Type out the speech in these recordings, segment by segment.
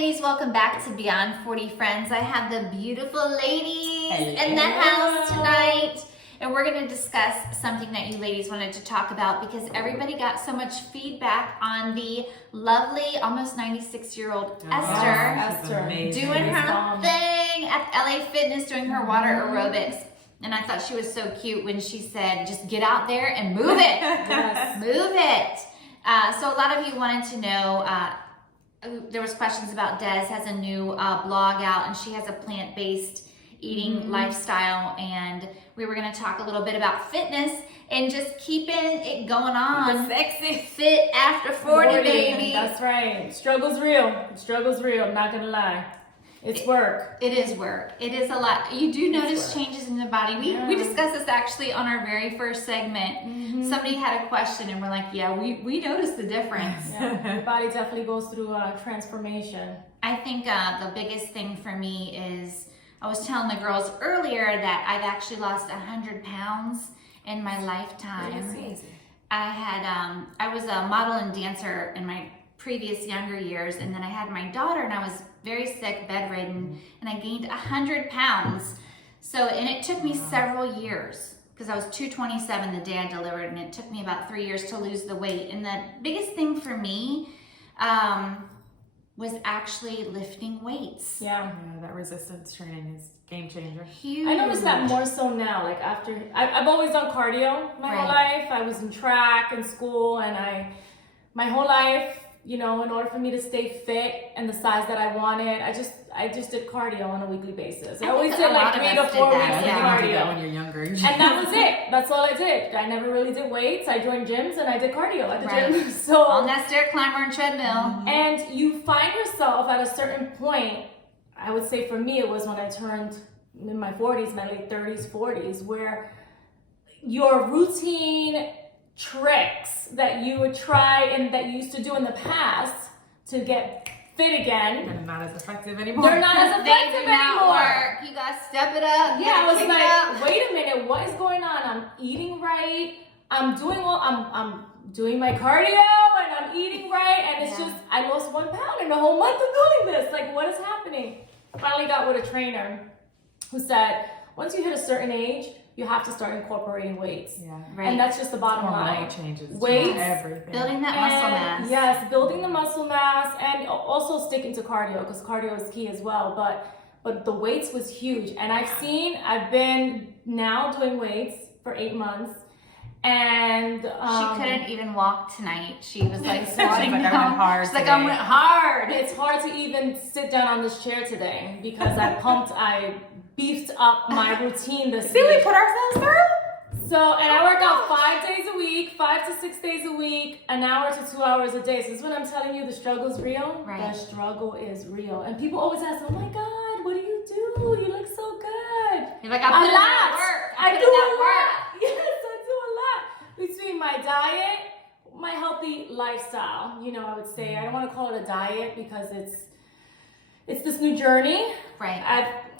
ladies, welcome back to Beyond 40 Friends. I have the beautiful ladies in the house tonight, and we're going to discuss something that you ladies wanted to talk about because everybody got so much feedback on the lovely, almost 96-year-old Esther doing her thing at LA Fitness, doing her water aerobics. And I thought she was so cute when she said, just get out there and move it. Move it. So a lot of you wanted to know, there was questions about Des has a new blog out, and she has a plant-based eating lifestyle, and we were going to talk a little bit about fitness and just keeping it going on. Sexy. Fit after 40, baby. That's right. Struggle's real. Struggle's real. I'm not going to lie. It's work. It is work. It is a lot. You do notice changes in the body. We discussed this actually on our very first segment. Somebody had a question and we're like, yeah, we noticed the difference. Yeah. Your body definitely goes through a transformation. I think the biggest thing for me is, I was telling the girls earlier that I've actually lost 100 pounds in my lifetime. I was a model and dancer in my previous younger years, and then I had my daughter and I was very sick, bedridden, and I gained 100 pounds. And it took me several years because I was 227 the day I delivered, and it took me about 3 years to lose the weight. And the biggest thing for me was actually lifting weights. Yeah, that resistance training is game changer. Huge. I noticed that more so now. Like after, I've always done cardio my whole life. I was in track in school, and my whole life, in order for me to stay fit and the size that I wanted, I just did cardio on a weekly basis. I always did like 3 to 4 weeks of cardio. When you're younger. And that was it. That's all I did. I never really did weights. I joined gyms and I did cardio at the gym. So on that stair climber and treadmill. And you find yourself at a certain point, I would say for me it was when I turned in my 40s, my late 30s, 40s, where your routine tricks that you would try and that you used to do in the past to get fit again. They're not as effective anymore. They're not as effective anymore. Work. You gotta step it up. Yeah, I was like, wait a minute, what is going on? I'm eating right. I'm doing my cardio and I'm eating right, and it's just I lost 1 pound in a whole month of doing this. Like, what is happening? Finally got with a trainer who said, once you hit a certain age, you have to start incorporating weights. Yeah. Right. And that's just the bottom line. Changes. Weights, everything. Building that muscle mass. Yes, building the muscle mass, and also sticking to cardio, because cardio is key as well. But the weights was huge. And I've been now doing weights for 8 months. And she couldn't even walk tonight. She was like squatting down. She's like, I went hard. It's hard to even sit down on this chair today because I beefed up my routine this week. See, we put ourselves through. So, and I work out 5 days a week, 5 to 6 days a week, an hour to 2 hours a day. So this is what I'm telling you, the struggle is real. Right. The struggle is real. And people always ask, oh my God, what do? You look so good. You're like, I put in that work. I do a lot. Yes, I do a lot. Between my diet, my healthy lifestyle, I would say. I don't want to call it a diet because it's this new journey. Right.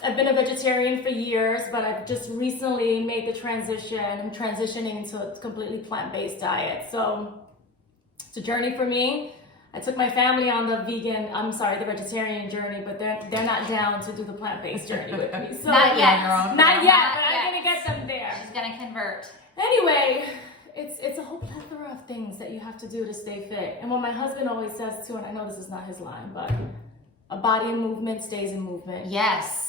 I've been a vegetarian for years, but I've just recently made the transition. I'm transitioning into a completely plant-based diet. So it's a journey for me. I took my family on the vegetarian journey, but they're not down to do the plant-based journey with me. So Not yet. Not yet, but I'm gonna get them there. She's gonna convert. Anyway, it's a whole plethora of things that you have to do to stay fit. And what my husband always says too, and I know this is not his line, but a body in movement stays in movement. Yes.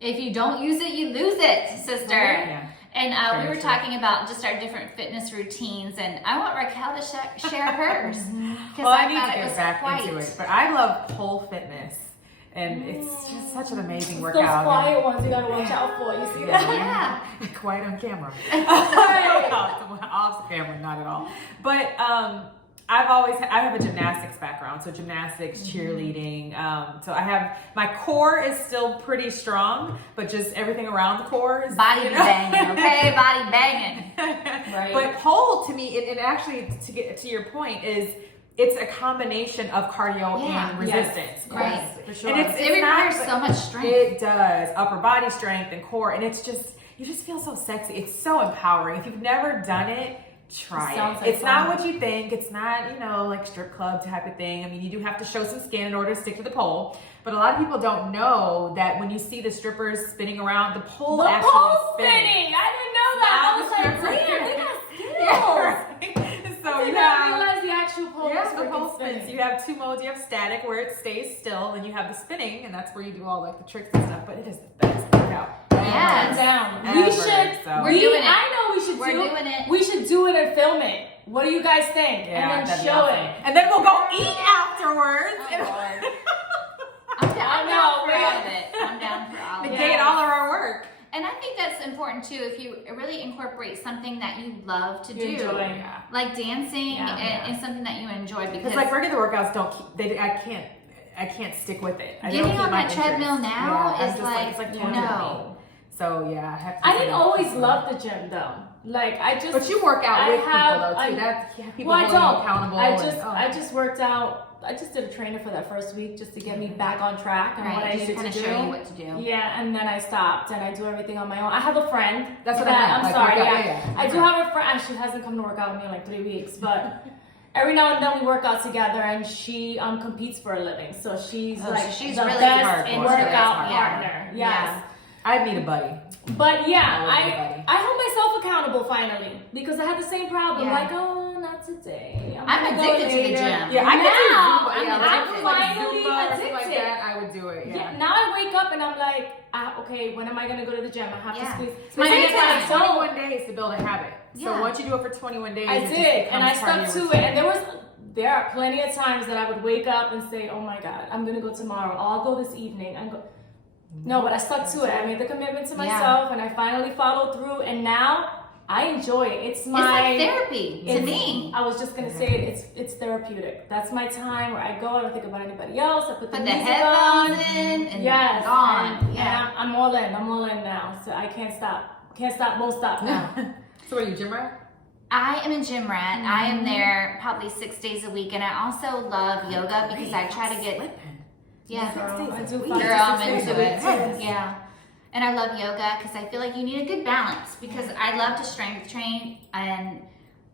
If you don't use it, you lose it, sister. Yeah. And we were talking about just our different fitness routines, and I want Raquel to share hers. Well, I need to get back into it, but I love pole fitness, and it's just such an amazing workout. Those quiet ones you gotta watch out for. You see that? Yeah. Quiet on camera. Off camera, not at all. But I have a gymnastics background, so gymnastics, cheerleading. So my core is still pretty strong, but just everything around the core is body banging, okay? Body banging. Right. But pole to me, it actually, to get to your point, it's a combination of cardio and resistance. Right. For sure. And it requires so much strength. It does. Upper body strength and core, and it's just, you just feel so sexy. It's so empowering. If you've never done it, try Sounds it. like It's not fun. what you think. It's not, like strip club type of thing. I mean, you do have to show some skin in order to stick to the pole. But a lot of people don't know that when you see the strippers spinning around, the pole The actually pole spins. spinning! I didn't know that. I was like, Not the damn, they stripper. got skills. Yeah, right. So I you didn't have... realize the actual pole was Yeah, the freaking pole spins. spinning. You have two modes. You have static where it stays still, and you have the spinning, and that's where you do all like the tricks and stuff. But it is the best workout. Yes. Down. Ever, We should. so. We're doing it. I know we should We're do. doing it. We should do it and film it. What do you guys think? Yeah, and then that'd be show awesome. it. And then we'll go eat afterwards. Oh, Lord. I'm down for all of it. I'm down for all of it. Negate all of our work. And I think that's important too. If you really incorporate something that you love to You do, enjoy. Yeah. like dancing, Yeah. and something that you enjoy, because Because like regular workouts don't keep. I can't stick with it. I don't getting keep on my that treadmill interest. now I'm is just like, it's like yeah. torture to no. me. So yeah, I have to. I didn't always love the gym though. Like I just. But you work out I with have- people though too. I- That yeah, people Well, I hold you don't. accountable. I just worked out. I just did a trainer for that first week just to get me back on track and what I Right, just needed kind to of do. show you what to do. Yeah, and then I stopped and I do everything on my own. I have a friend. That's what I that- meant, I'm like, sorry. workout, Yeah, yeah. I do have a friend. She hasn't come to work out with me in like 3 weeks, but every now and then we work out together. And she competes for a living, so she's Oh, like so she's the really best hardcore. workout Yeah. partner. Yes. I need a buddy. But yeah, I love everybody. I held myself accountable finally because I had the same problem. Yeah. Like, oh, not today. I'm gonna go addicted to the later. gym. Yeah, I could do Now, Zumba. Yeah, I'm like, addicted. like finally Zumba or something like addicted. that. I would do it. Yeah, now I wake up and I'm like, okay, when am I gonna go to the gym? I have Yeah. to squeeze. It's my But me if time. I don't, 21 days to build a habit. Yeah. So once you do it for 21 days, I it just did, and I becomes part stuck of to your it. And there are plenty of times that I would wake up and say, oh my God, I'm gonna go tomorrow. I'll go this evening. No, but I stuck to it. I made the commitment to myself, and I finally followed through. And now I enjoy it. It's It's my like therapy to it's- me. I was just gonna say it. It's therapeutic. That's my time where I go. I don't think about anybody else. I put the Put the music headphones on. in and Yes, gone. and Yeah. I'm all in. I'm all in now. So I can't stop. Can't stop. Won't stop now. So are you gym rat? I am a gym rat. I am there probably 6 days a week, and I also love yoga because I try to get. Yeah, Girl, I do Girl, find girl, I'm it into it. Yes. Yeah. And I love yoga because I feel like you need a good balance because I love to strength train and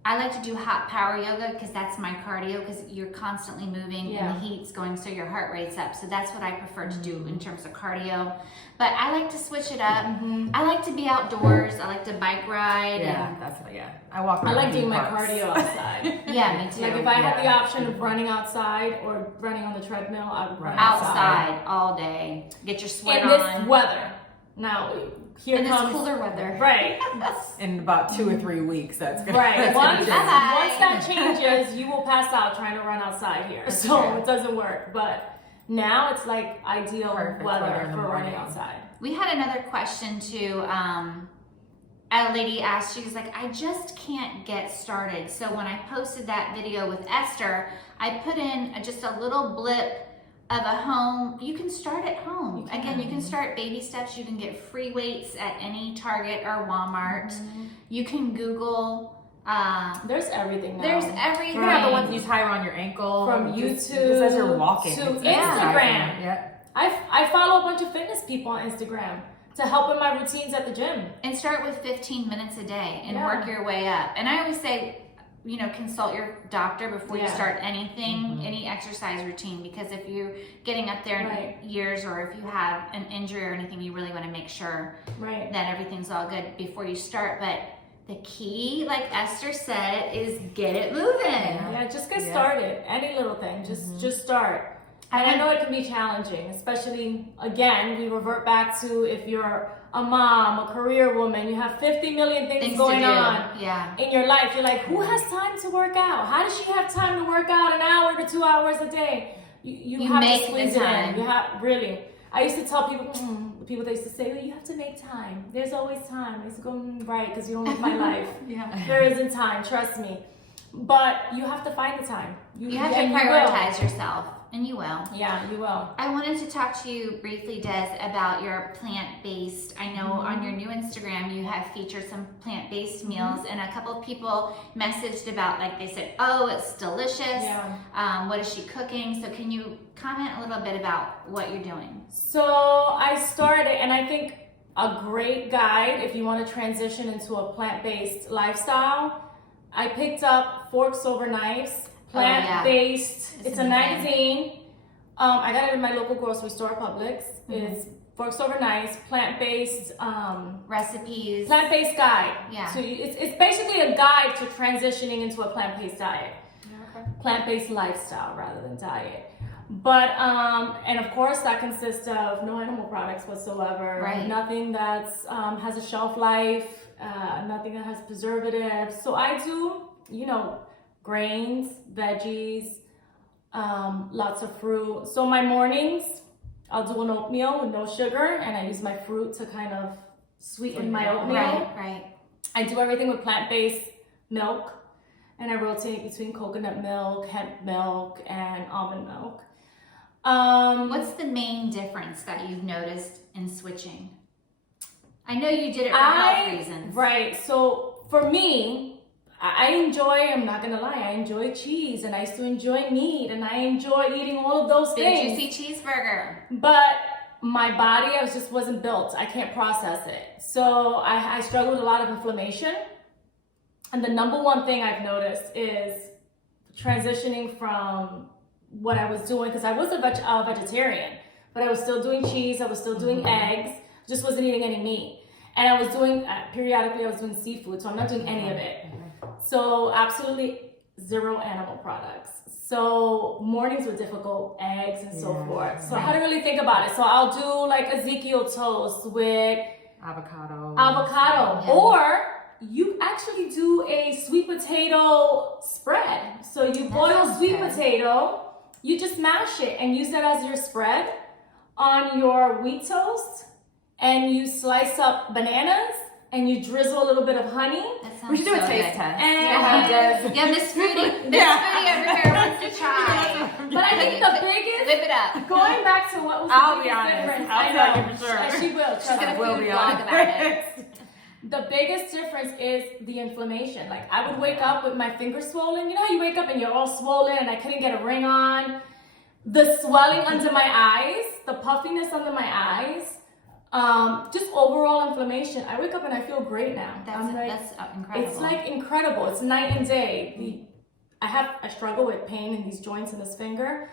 I like to do hot power yoga because that's my cardio because you're constantly moving and the heat's going so your heart rate's up. So that's what I prefer to do in terms of cardio. But I like to switch it up. I like to be outdoors. I like to bike ride. Yeah, And, that's what. Yeah, I walk. I around like theme doing my parks. cardio outside. yeah, me too. Like if I had the Yeah. option of running outside or running on the treadmill, I would run outside all day. Get your sweat in this on. weather. Now here In this comes cooler weather. right, In about 2 or 3 weeks, that's gonna. right. That's Once, gonna change. Bye. once that changes, you will pass out trying to run outside here. So true. it doesn't work. But now it's like ideal Perfect weather weather in the for running morning. outside. We had another question too. A lady asked, she was like, I just can't get started. So when I posted that video with Esther, I put in just a little blip of a home. You can start at home. You can. Again, you can start baby steps. You can get free weights at any Target or Walmart. You can Google. There's everything now. There's everything. You can have the ones you tie around your ankle. From just YouTube as you're walking. to It's exercising. Instagram. Yeah. I follow a bunch of fitness people on Instagram to help with my routines at the gym. And start with 15 minutes a day and Yeah. work your way up. And I always say, consult your doctor before you Yeah. start anything, any exercise routine, because if you're getting up there Right. in years or if you have an injury or anything, you really want to make sure Right. that everything's all good before you start. But the key, like Esther said, is get it moving. Yeah, just get Yeah. started. Any little thing, just start. And I know it can be challenging, especially, again, we revert back to if you're a mom, a career woman, you have 50 million things going to do. on Yeah. in your life. You're like, who has time to work out? How does she have time to work out an hour to 2 hours a day? You have make to the squeeze it time. in. You have, really. I used to tell people, people that used to say, well, you have to make time. There's always time. I used to go, right, because you don't live my life. Yeah. There isn't time, trust me. But you have to find the time. You have to and you will. prioritize yourself, and you will. Yeah, you will. I wanted to talk to you briefly, Des, about your plant-based. I know on your new Instagram you have featured some plant-based meals, and a couple of people messaged about, like they said, oh, it's delicious. Yeah. What is she cooking? So can you comment a little bit about what you're doing? So I started, and I think a great guide if you want to transition into a plant-based lifestyle. I picked up Forks Over Knives, plant-based. It's a magazine. I got it in my local grocery store, Publix. It's Forks Over Knives, plant-based recipes. Plant-based guide. Yeah. So it's basically a guide to transitioning into a plant-based diet. Okay. Plant-based lifestyle rather than diet. But and of course that consists of no animal products whatsoever. Right. Nothing that's has a shelf life. Nothing that has preservatives. So I do, grains, veggies, lots of fruit. So my mornings, I'll do an oatmeal with no sugar, and I use my fruit to kind of sweeten my oatmeal. Right. I do everything with plant-based milk, and I rotate between coconut milk, hemp milk, and almond milk. What's the main difference that you've noticed in switching? I know you did it for health reasons. Right. So for me, I enjoy, I'm not going to lie, I enjoy cheese, and I used to enjoy meat, and I enjoy eating all of those things. Big juicy cheeseburger. But my body, just wasn't built. I can't process it. So I struggle with a lot of inflammation. And the number one thing I've noticed is transitioning from what I was doing, because I was a vegetarian, but I was still doing cheese, I was still doing eggs, just wasn't eating any meat. And I was doing, periodically I was doing seafood, so I'm not doing any of it. So absolutely zero animal products. So mornings were difficult, eggs and so forth. So I had to really think about it. So I'll do like Ezekiel toast with Avocado. Yeah. Or you actually do a sweet potato spread. So you boil sweet potato, you just mash it and use that as your spread on your wheat toast, and you slice up bananas and you drizzle a little bit of honey. We should do a taste good. test. And Miss Foodie. Miss Foodie over here wants to try. But I think the biggest, Whip it up. going back to what was I'll the be biggest honest. difference, I'll I tell know, you for sure. she will. She's gonna gonna We'll food be blog honest. about it. The biggest difference is the inflammation. Like I would wake up with my fingers swollen. You know how you wake up and you're all swollen and I couldn't get a ring on. The swelling under my eyes, the puffiness under my eyes, just overall inflammation. I wake up and I feel great now. That's incredible. It's like incredible. It's night and day. I struggle with pain in these joints in this finger.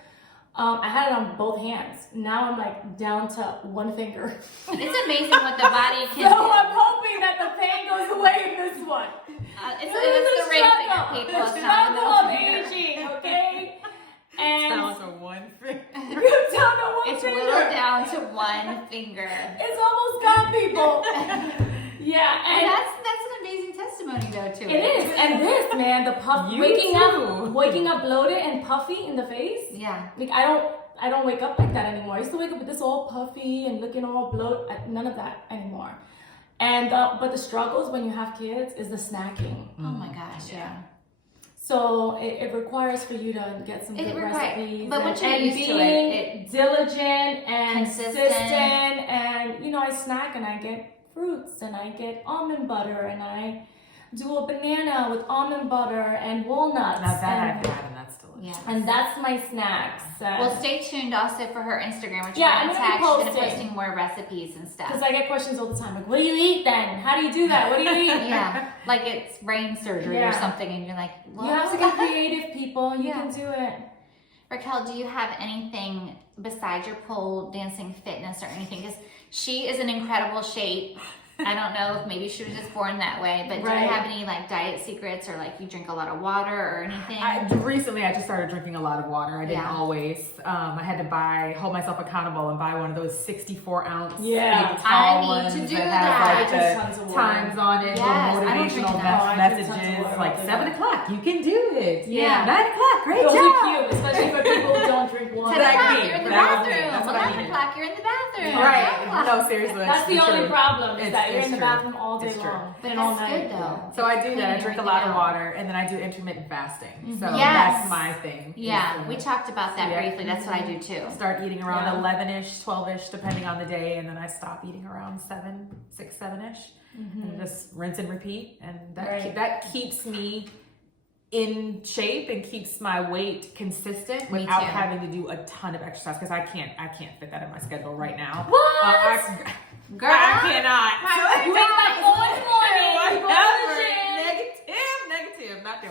I had it on both hands. Now I'm like down to one finger. It's amazing what the body can So do. I'm hoping that the pain goes away in this one. It's the ring finger, people. The It's not the struggle middle of finger. aging, okay? And Down to one finger. you're down to one It's finger. whittled down to one finger. It's almost gone, people. Yeah, And and that's an amazing testimony, though, too. it is. And this, man, the puff, You waking too. up bloated and puffy in the face. Yeah. Like I don't wake up like that anymore. I used to wake up with this all puffy and looking all bloated. None of that anymore. And but the struggles when you have kids is the snacking. Oh my gosh, yeah. So it requires for you to get some good recipes. But once you're and used to being it, diligent and Consistent. consistent, and I snack and I get fruits and I get almond butter and I do a banana with almond butter and walnuts. Now that and, I've had, and that's delicious. Yeah. and that's my snacks. Well, stay tuned also for her Instagram. We're Yeah, trying I'm to gonna tag. be She's going to posting. posting more recipes and stuff. Because I get questions all the time, like, what do you eat then? How do you do that? What do you eat? Yeah, like it's brain surgery or Yeah. something, and you're like, what? You have to get creative, people. You can do it. Raquel, do you have anything besides your pole dancing fitness or anything? Because she is in incredible shape. I don't know if maybe she was just born that way, but do you Right. have any like diet secrets or like you drink a lot of water or anything? Recently, I just started drinking a lot of water. I didn't Yeah. always. I had to hold myself accountable and buy one of those 64-ounce Yeah. big tall I need ones to do that that. has I like drink the tons of water. times on it, Yes, I don't drink motivational enough. Oh, I drink tons of messages, water. like I'll do 7 that. o'clock, you can do it. Yeah. 9 o'clock, great Those job. are cute, especially for people who don't drink 10 water. Like o'clock, me. you're in the That was me. bathroom. That's what I 11 needed. o'clock, you're in the bathroom. Right. 12 o'clock. No, seriously. That's the only true. problem, is that you're It's in the true. bathroom all day It's true. long. But and all that's night. good though. So I do that. I Cleaning drink a everything lot of out. water, and then I do intermittent fasting. So Yes. that's my thing. Yeah, is, we talked about that yeah. briefly. That's what I do too. Start eating around Yeah. 11-ish, 12-ish, depending on the day, and then I stop eating around 6, 7-ish, and just rinse and repeat, and Right. that keeps me in shape and keeps my weight consistent Me without too. having to do a ton of exercise, because I can't fit that in my schedule right now. What? Girl, I cannot. You ain't like, oh, it's morning. You go to the Whatever. gym. Negative. Not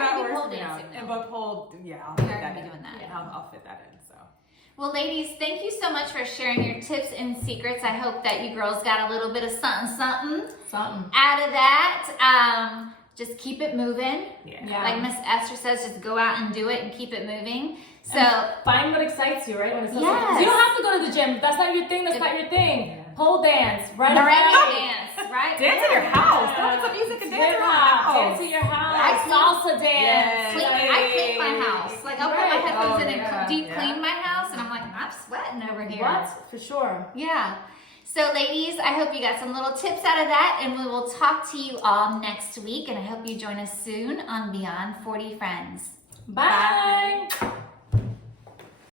that do works pole for me out. dancing, And though. but pole, yeah, I'll We fit are that gonna be in. doing that. Yeah, I'll fit that in. So. Well, ladies, thank you so much for sharing your tips and secrets. I hope that you girls got a little bit of something out of that. Just keep it moving. Yeah. Like Miss Esther says, just go out and do it and keep it moving. So and find what excites you, right? When it's Yes. You don't have to go to the gym. If that's not your thing. That's not your thing. Yeah. Pole dance, right? merengue dance, right? Dance in your house. Throw on some music and dance Hip around the hop, house. dance in your house. I Salsa dance. Yes. I clean my house. Like I'll put my Right. headphones in and yeah, deep yeah. clean my house, and I'm like, I'm sweating over here. What? For sure. Yeah. So ladies, I hope you got some little tips out of that, and we will talk to you all next week, and I hope you join us soon on Beyond 40 Friends. Bye.